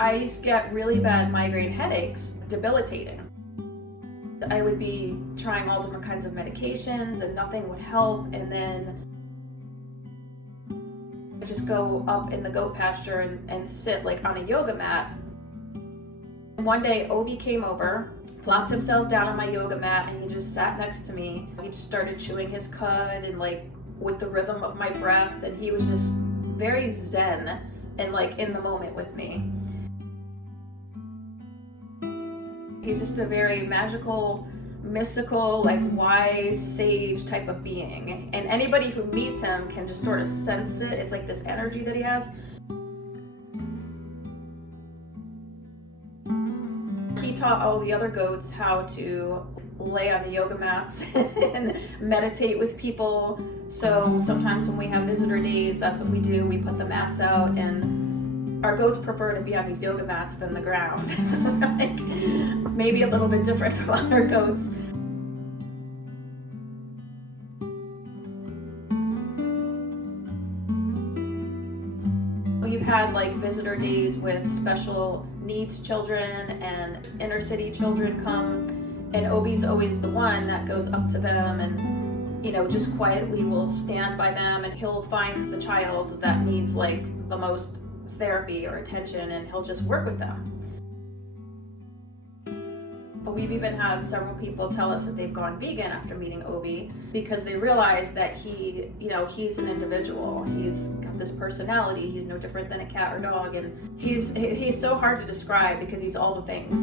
I used to get really bad migraine headaches, debilitating. I would be trying all different kinds of medications and nothing would help, and then I'd just go up in the goat pasture and sit like on a yoga mat. And one day Obi came over, plopped himself down on my yoga mat, and he just sat next to me. He just started chewing his cud and like with the rhythm of my breath, and he was just very zen and like in the moment with me. He's just a very magical, mystical, like wise sage type of being. And anybody who meets him can just sort of sense it. It's like this energy that he has. He taught all the other goats how to lay on the yoga mats and meditate with people. So sometimes when we have visitor days, that's what we do. We put the mats out, and our goats prefer to be on these yoga mats than the ground. So like maybe a little bit different from other goats. We've had like visitor days with special needs children and inner city children come, and Obi's always the one that goes up to them and, you know, just quietly will stand by them, and he'll find the child that needs like the most therapy or attention, and he'll just work with them. We've even had several people tell us that they've gone vegan after meeting Obi because they realize that he, you know, he's an individual. He's got this personality. He's no different than a cat or dog, and he's so hard to describe because he's all the things.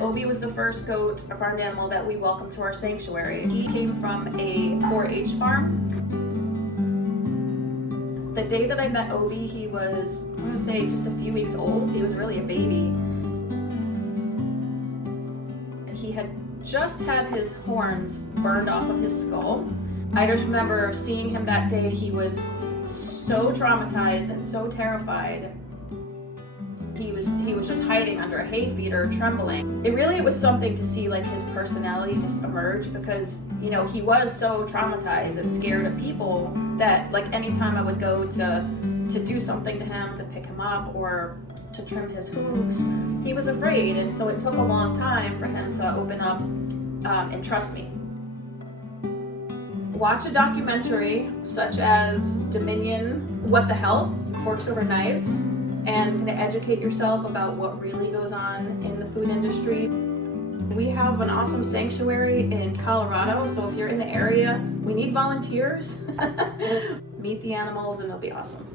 Obi was the first goat or farmed animal that we welcomed to our sanctuary. He came from a 4-H farm. The day that I met Obi, he was, I'm going to say, just a few weeks old. He was really a baby. He had just had his horns burned off of his skull. I just remember seeing him that day. He was so traumatized and so terrified. He was just hiding under a hay feeder, trembling. It was something to see like his personality just emerge, because, you know, he was so traumatized and scared of people that like anytime I would go to do something to him, to pick him up or to trim his hooves, he was afraid. And so it took a long time for him to open up and trust me. Watch a documentary such as Dominion, What the Health, Forks Over Knives, and kind of educate yourself about what really goes on in the food industry. We have an awesome sanctuary in Colorado, so if you're in the area, we need volunteers. Meet the animals and it'll be awesome.